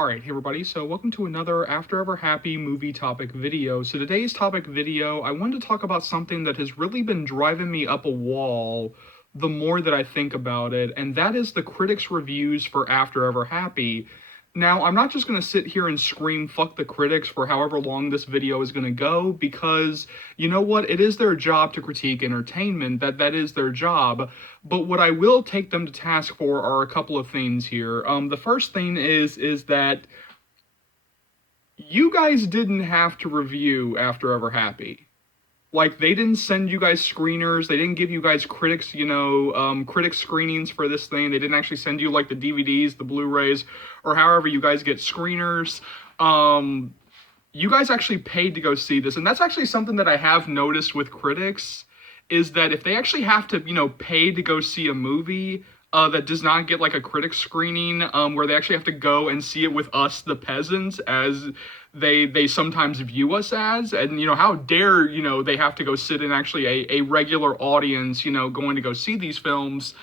Alright, hey everybody, so welcome to another After Ever Happy movie topic video. So today's topic video, I wanted to talk about something that has really been driving me up a wall the more that I think about it, and that is the critics' reviews for After Ever Happy. Now, I'm not just going to sit here and scream fuck the critics for however long this video is going to go, because you know what, it is their job to critique entertainment, that is their job, but what I will take them to task for are a couple of things here. The first thing is that you guys didn't have to review After Ever Happy. Like, they didn't send you guys screeners, they didn't give you guys critics, critic screenings for this thing, they didn't actually send you, like, the DVDs, the Blu-rays, or however you guys get screeners. You guys actually paid to go see this, and that's actually something that I have noticed with critics, is that if they actually have to, pay to go see a movie, that does not get like a critic screening, where they actually have to go and see it with us, the peasants, as they sometimes view us as, and how dare they have to go sit in actually a regular audience, going to go see these films.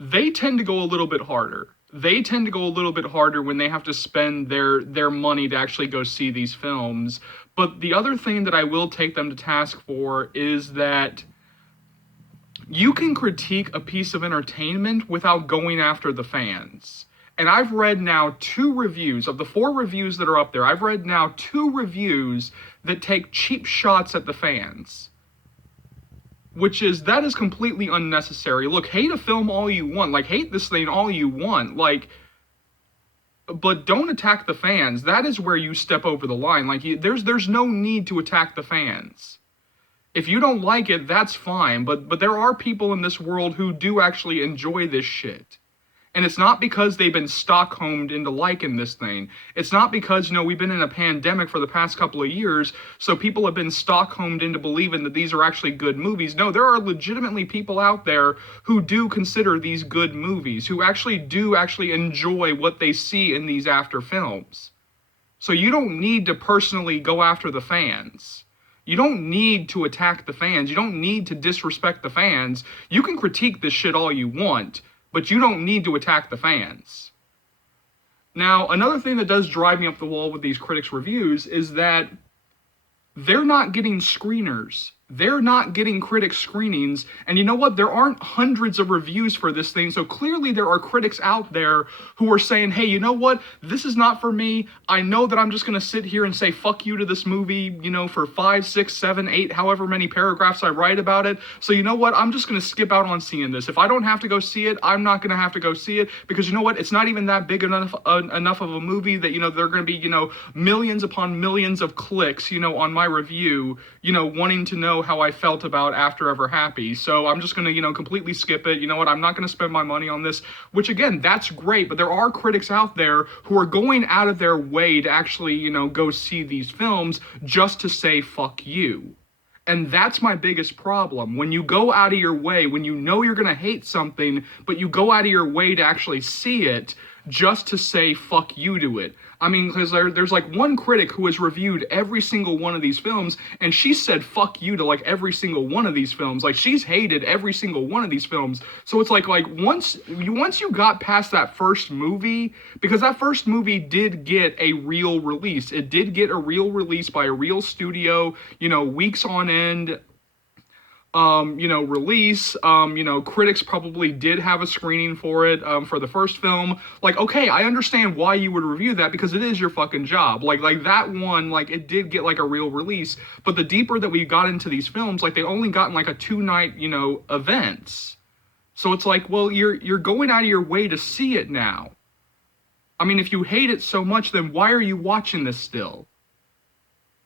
They tend to go a little bit harder. They tend to go a little bit harder when they have to spend their money to actually go see these films. But the other thing that I will take them to task for is that you can critique a piece of entertainment without going after the fans. And I've read now 2 reviews, of the 4 reviews that are up there, I've read now 2 reviews that take cheap shots at the fans. That is completely unnecessary. Look, hate a film all you want, like, hate this thing all you want, like, but don't attack the fans. That is where you step over the line. Like, there's no need to attack the fans. If you don't like it, that's fine, but there are people in this world who do actually enjoy this shit. And it's not because they've been Stockholmed into liking this thing. It's not because, we've been in a pandemic for the past couple of years, so people have been Stockholmed into believing that these are actually good movies. No, there are legitimately people out there who do consider these good movies, who actually enjoy what they see in these after films. So you don't need to personally go after the fans. You don't need to attack the fans. You don't need to disrespect the fans. You can critique this shit all you want, but you don't need to attack the fans. Now, another thing that does drive me up the wall with these critics' reviews is that they're not getting screeners. They're not getting critic screenings, and you know what? There aren't hundreds of reviews for this thing, so clearly there are critics out there who are saying, hey, you know what? This is not for me. I know that I'm just going to sit here and say fuck you to this movie, for 5, 6, 7, 8, however many paragraphs I write about it. So you know what? I'm just going to skip out on seeing this. If I don't have to go see it, I'm not going to have to go see it, because you know what? It's not even that big enough of a movie that, they're going to be, millions upon millions of clicks, on my review, wanting to know how I felt about After Ever Happy. So I'm just going to, completely skip it. You know what? I'm not going to spend my money on this, which again, that's great, but there are critics out there who are going out of their way to actually, go see these films just to say fuck you. And that's my biggest problem. When you go out of your way, when you know you're going to hate something, but you go out of your way to actually see it just to say fuck you to it. I mean, because there's like one critic who has reviewed every single one of these films, and she said fuck you to like every single one of these films. Like, she's hated every single one of these films. So it's like once you got past that first movie, because that first movie did get a real release. It did get a real release by a real studio, weeks on end. Release, critics probably did have a screening for it, for the first film. Like, okay, I understand why you would review that, because it is your fucking job. Like that one, like, it did get, like, a real release, but the deeper that we got into these films, like, they only gotten, like, a 2-night, events. So it's like, well, you're going out of your way to see it now. I mean, if you hate it so much, then why are you watching this still?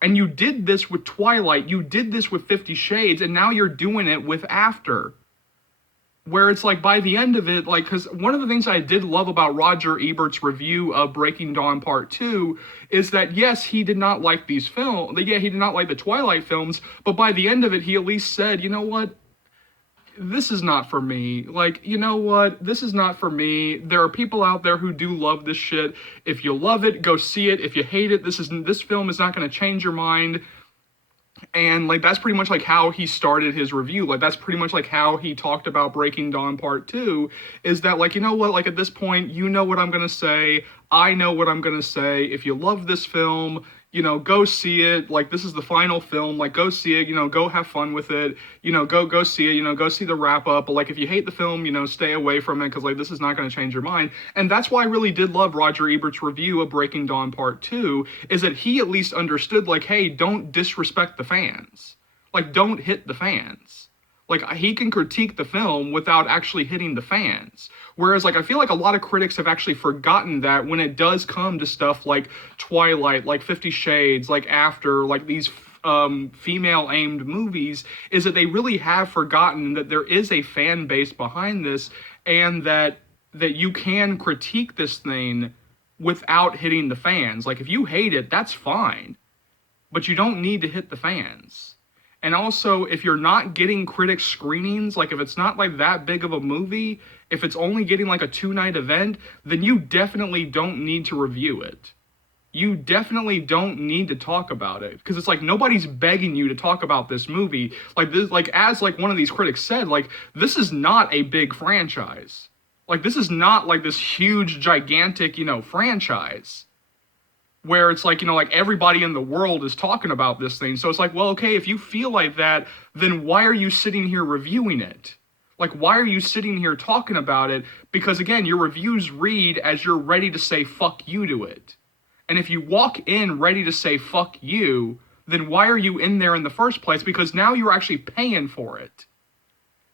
And you did this with Twilight, you did this with 50 Shades, and now you're doing it with After. Where it's like, by the end of it, like, because one of the things I did love about Roger Ebert's review of Breaking Dawn Part 2 is that, yes, he did not like these films, he did not like the Twilight films, but by the end of it, he at least said, you know what? This is not for me. Like, you know what? This is not for me. There are people out there who do love this shit. If you love it, go see it. If you hate it, this film is not going to change your mind. And like that's pretty much like how he started his review. Like that's pretty much like how he talked about Breaking Dawn Part 2, is that like, you know what, like at this point, you know what I'm going to say, I know what I'm going to say. If you love this film, go see it. Like this is the final film. Like go see it, go have fun with it. Go see it, go see the wrap up. But like if you hate the film, stay away from it, cuz like this is not going to change your mind. And that's why I really did love Roger Ebert's review of Breaking Dawn Part 2, is that he at least understood like, hey, don't disrespect the fans. Like don't hit the fans. Like he can critique the film without actually hitting the fans. Whereas like I feel like a lot of critics have actually forgotten that when it does come to stuff like Twilight, like 50 Shades, like After, like these female aimed movies, is that they really have forgotten that there is a fan base behind this, and that you can critique this thing without hitting the fans. Like if you hate it, that's fine, but you don't need to hit the fans. And also, if you're not getting critic screenings, like if it's not like that big of a movie, if it's only getting like a 2-night event, then you definitely don't need to review it. You definitely don't need to talk about it, because it's like nobody's begging you to talk about this movie. Like this, like as like one of these critics said, like this is not a big franchise. Like this is not like this huge, gigantic, franchise where it's like, like everybody in the world is talking about this thing. So it's like, well, okay, if you feel like that, then why are you sitting here reviewing it? Like, why are you sitting here talking about it? Because again, your reviews read as you're ready to say fuck you to it. And if you walk in ready to say fuck you, then why are you in there in the first place? Because now you're actually paying for it.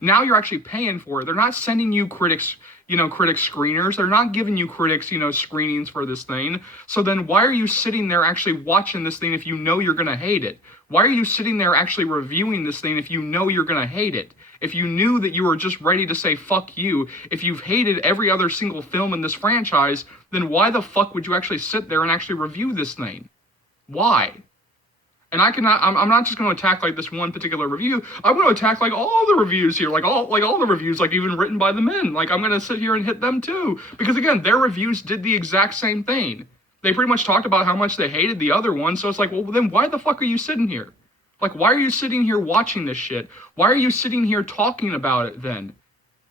Now you're actually paying for it. They're not sending you critics, screeners. They're not giving you critics, screenings for this thing. So then why are you sitting there actually watching this thing if you know you're going to hate it? Why are you sitting there actually reviewing this thing if you know you're going to hate it? If you knew that you were just ready to say fuck you, if you've hated every other single film in this franchise, then why the fuck would you actually sit there and actually review this thing? Why? And I'm not just going to attack like this one particular review. I'm going to attack like all the reviews here, like all the reviews, like even written by the men. Like I'm going to sit here and hit them too, because again, their reviews did the exact same thing. They pretty much talked about how much they hated the other one. So it's like, well, then why the fuck are you sitting here? Like, why are you sitting here watching this shit? Why are you sitting here talking about it then?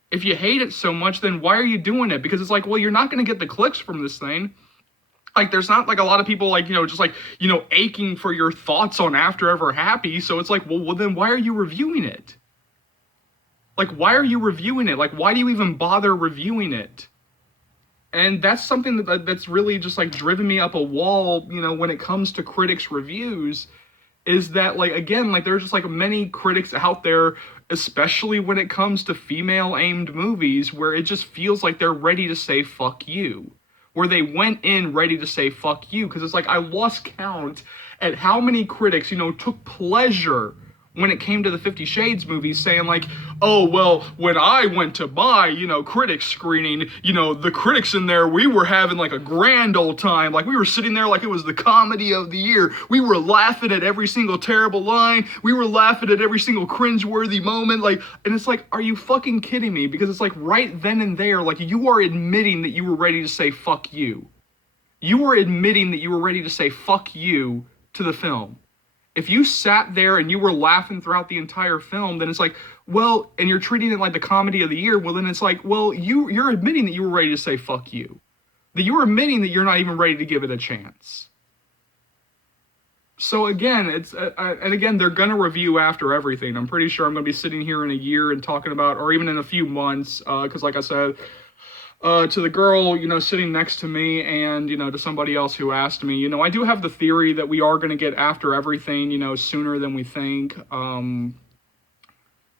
If you hate it so much, then why are you doing it? Because it's like, well, you're not going to get the clicks from this thing. Like, there's not, like, a lot of people, like, just, like, aching for your thoughts on After Ever Happy. So it's like, well, then why are you reviewing it? Like, why are you reviewing it? Like, why do you even bother reviewing it? And that's something that's really just, like, driven me up a wall, when it comes to critics' reviews, is that, like, again, like, there's just, like, many critics out there, especially when it comes to female-aimed movies, where it just feels like they're ready to say, fuck you. Where they went in ready to say, fuck you. Because it's like, I lost count at how many critics, took pleasure when it came to the 50 Shades movies, saying like, oh, well, when I went to buy, critics screening, the critics in there, we were having like a grand old time. Like we were sitting there like it was the comedy of the year. We were laughing at every single terrible line. We were laughing at every single cringeworthy moment. Like, and it's like, are you fucking kidding me? Because it's like right then and there, like you are admitting that you were ready to say fuck you. You were admitting that you were ready to say fuck you to the film. If you sat there and you were laughing throughout the entire film, then it's like, well, and you're treating it like the comedy of the year, well, then it's like, well, you're admitting that you were ready to say fuck you. That you're admitting that you're not even ready to give it a chance. So again, and again, they're going to review After Everything. I'm pretty sure I'm going to be sitting here in a year and talking about, or even in a few months, because like I said, to the girl, sitting next to me, and, to somebody else who asked me, I do have the theory that we are going to get After Everything, sooner than we think.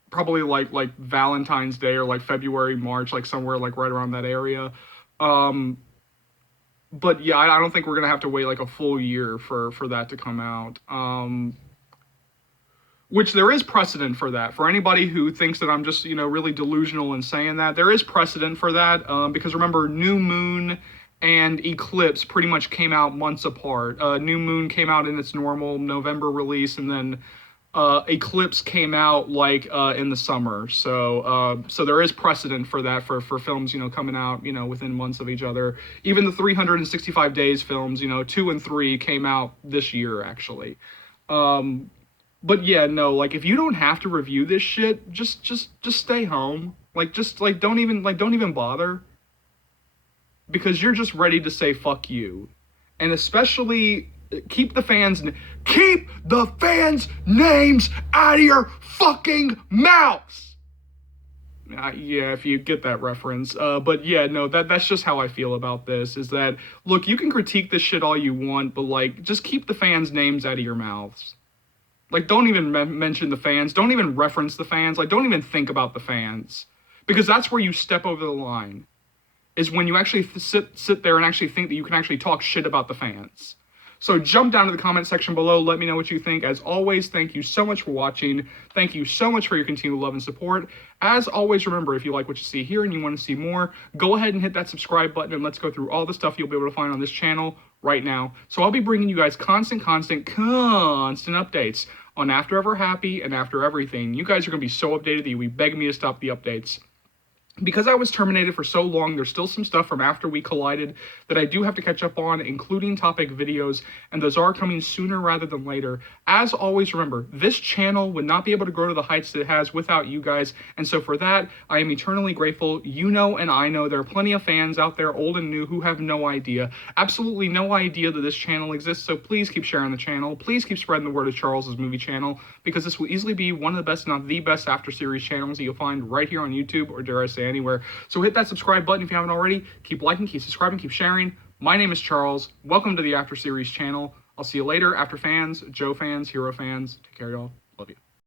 Probably like Valentine's Day or like February, March, like somewhere like right around that area. But yeah, I don't think we're going to have to wait like a full year for that to come out. Which there is precedent for that. For anybody who thinks that I'm just, really delusional in saying that, there is precedent for that. Because remember, New Moon and Eclipse pretty much came out months apart. New Moon came out in its normal November release, and then Eclipse came out like in the summer. So there is precedent for that for films, coming out, within months of each other. Even the 365 Days films, 2 and 3 came out this year, actually. But yeah, no, like if you don't have to review this shit, just stay home. Like just like don't even bother, because you're just ready to say fuck you. And especially keep the fans' names out of your fucking mouths. Yeah, if you get that reference. But yeah, no, that's just how I feel about this. Is that, look, you can critique this shit all you want, but like, just keep the fans' names out of your mouths. Like, don't even mention the fans. Don't even reference the fans. Like, don't even think about the fans, because that's where you step over the line. Is when you actually sit there and actually think that you can actually talk shit about the fans. So jump down to the comment section below. Let me know what you think. As always, thank you so much for watching. Thank you so much for your continued love and support. As always, remember, if you like what you see here and you want to see more, go ahead and hit that subscribe button, and let's go through all the stuff you'll be able to find on this channel right now. So I'll be bringing you guys constant updates on After Ever Happy and After Everything. You guys are going to be so updated that you'll be begging me to stop the updates. Because I was terminated for so long, there's still some stuff from after we collided that I do have to catch up on, including topic videos, and those are coming sooner rather than later. As always, remember, this channel would not be able to grow to the heights that it has without you guys, and so for that, I am eternally grateful. You know and I know there are plenty of fans out there, old and new, who have no idea, absolutely no idea that this channel exists, so please keep sharing the channel. Please keep spreading the word of Charles's movie channel, because this will easily be one of the best, if not the best, after series channels that you'll find right here on YouTube, or dare I say anywhere. So hit that subscribe button if you haven't already. Keep liking, keep subscribing, keep sharing. My name is Charles. Welcome to the After Series channel. I'll see you later, After fans, Joe fans, Hero fans. Take care, y'all. Love you.